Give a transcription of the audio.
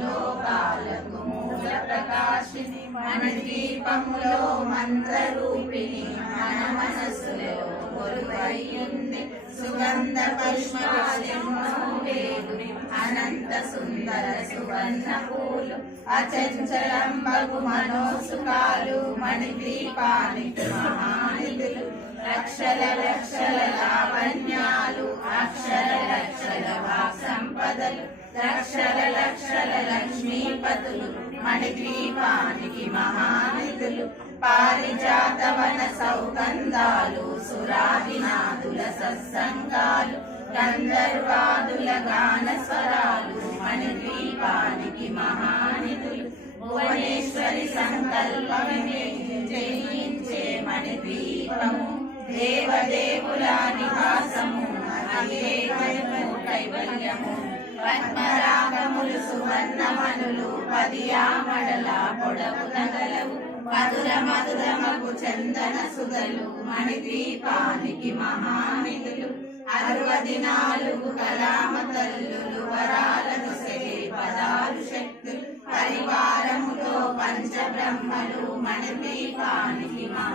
ముల్లోకాలకు మూల ప్రకాశిని మణిదీపములో మంత్రరూపిణి మన మనసులో కొలువైయుంది సుగంధ పుష్పములేగుని అనంత సుందర సువర్ణ పూలు అచంచలంబగు మనోసుకాలు మణిదీపానికి మహానిధులు లక్షల లక్షల లావణ్యాలు అక్షర లక్షల వాక్ సంపదలు లక్షల లక్షల లక్ష్మీపతులు మణిద్వీపానికి మహానిధులు పారిజాతవన సౌగంధాలు సురాదినాదుల సత్సంగాలు గంధర్వాదుల గాన స్వరాలు మణిద్వీపానికి మహానిధులు భువనేశ్వరి సంకల్పమే జయించే మణిద్వీపము దేవదేవుల నివాసము కైవల్యము పద్మరాగములు సువర్ణమనులు పదియామడల పొడవు తగలవు మధుర మధురమగు చందన సుధలు మణిద్వీపానికి మహానిధులు 64 కళామ తల్లులు వరాలను పదాలు శక్తులు పరివారముతో పంచబ్రహ్మలు మణిద్వీపానికి మహా